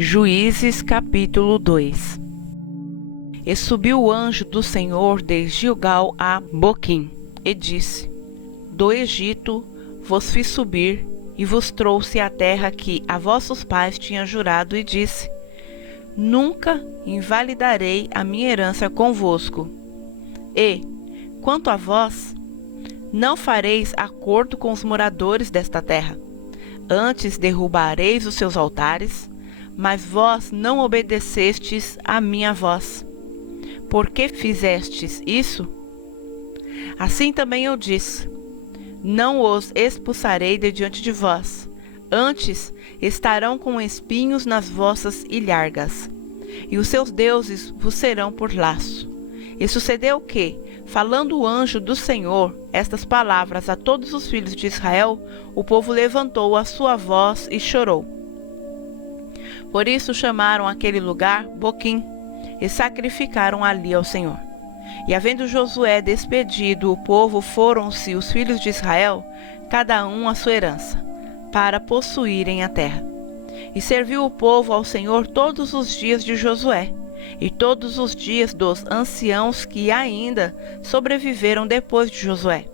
Juízes capítulo 2. E subiu o anjo do Senhor de Gilgal a Boquim, e disse: Do Egito vos fiz subir, e vos trouxe à terra que a vossos pais tinha jurado, e disse: Nunca invalidarei a minha herança convosco. E, quanto a vós, não fareis acordo com os moradores desta terra. Antes derrubareis os seus altares, mas vós não obedecestes à minha voz. Por que fizestes isso? Assim também eu disse: Não os expulsarei de diante de vós, antes estarão com espinhos nas vossas ilhargas, e os seus deuses vos serão por laço. E sucedeu que, falando o anjo do Senhor estas palavras a todos os filhos de Israel, o povo levantou a sua voz e chorou. Por isso chamaram aquele lugar Boquim, e sacrificaram ali ao Senhor. E havendo Josué despedido o povo, foram-se os filhos de Israel, cada um a sua herança, para possuírem a terra. E serviu o povo ao Senhor todos os dias de Josué, e todos os dias dos anciãos que ainda sobreviveram depois de Josué,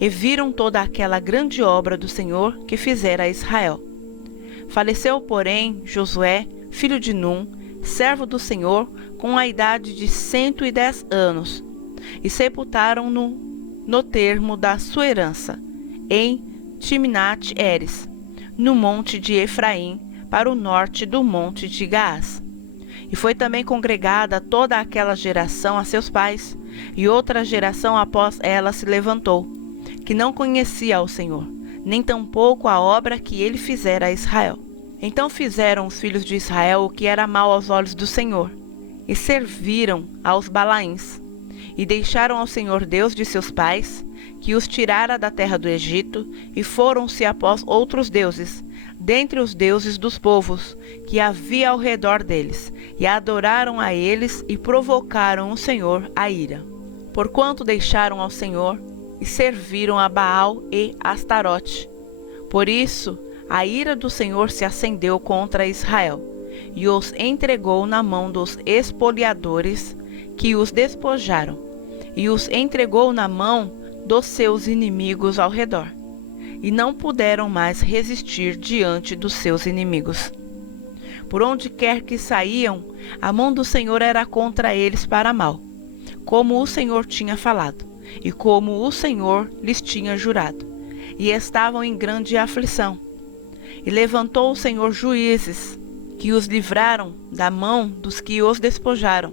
e viram toda aquela grande obra do Senhor que fizera a Israel. Faleceu, porém, Josué, filho de Num, servo do Senhor, com a idade de 110 anos, e sepultaram-no no termo da sua herança, em Timnat-Heres, no monte de Efraim, para o norte do monte de Gaás. E foi também congregada toda aquela geração a seus pais, e outra geração após ela se levantou, que não conhecia ao Senhor, nem tampouco a obra que ele fizera a Israel. Então fizeram os filhos de Israel o que era mal aos olhos do Senhor, e serviram aos Balaíns, e deixaram ao Senhor Deus de seus pais, que os tirara da terra do Egito, e foram-se após outros deuses, dentre os deuses dos povos, que havia ao redor deles, e adoraram a eles, e provocaram o Senhor a ira. Porquanto deixaram ao Senhor, e serviram a Baal e Astarote. Por isso, a ira do Senhor se acendeu contra Israel, e os entregou na mão dos espoliadores, que os despojaram, e os entregou na mão dos seus inimigos ao redor, e não puderam mais resistir diante dos seus inimigos. Por onde quer que saíam, a mão do Senhor era contra eles para mal, como o Senhor tinha falado, e como o Senhor lhes tinha jurado, e estavam em grande aflição. E levantou o Senhor juízes, que os livraram da mão dos que os despojaram.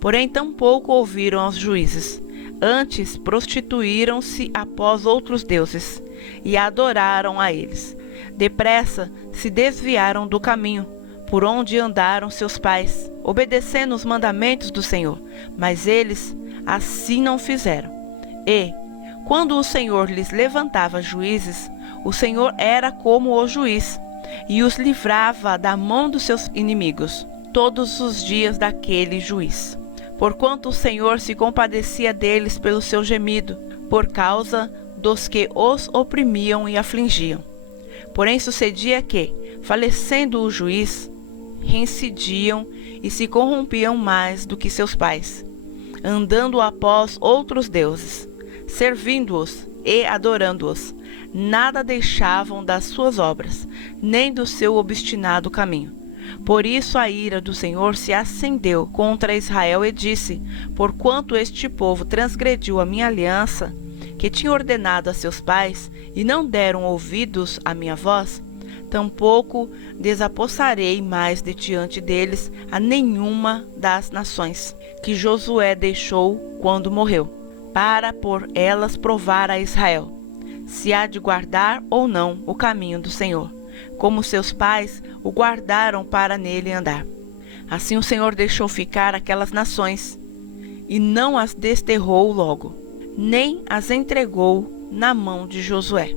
Porém tampouco ouviram aos juízes, antes prostituíram-se após outros deuses, e adoraram a eles. Depressa se desviaram do caminho, por onde andaram seus pais, obedecendo os mandamentos do Senhor, mas eles assim não fizeram. E, quando o Senhor lhes levantava juízes, o Senhor era como o juiz, e os livrava da mão dos seus inimigos, todos os dias daquele juiz. Porquanto o Senhor se compadecia deles pelo seu gemido, por causa dos que os oprimiam e afligiam. Porém sucedia que, falecendo o juiz, reincidiam e se corrompiam mais do que seus pais, andando após outros deuses, servindo-os e adorando-os. Nada deixavam das suas obras, nem do seu obstinado caminho. Por isso a ira do Senhor se acendeu contra Israel e disse: Porquanto este povo transgrediu a minha aliança, que tinha ordenado a seus pais, e não deram ouvidos à minha voz, tampouco desapossarei mais de diante deles a nenhuma das nações, que Josué deixou quando morreu, para por elas provar a Israel, se há de guardar ou não o caminho do Senhor, como seus pais o guardaram para nele andar. Assim o Senhor deixou ficar aquelas nações, e não as desterrou logo, nem as entregou na mão de Josué.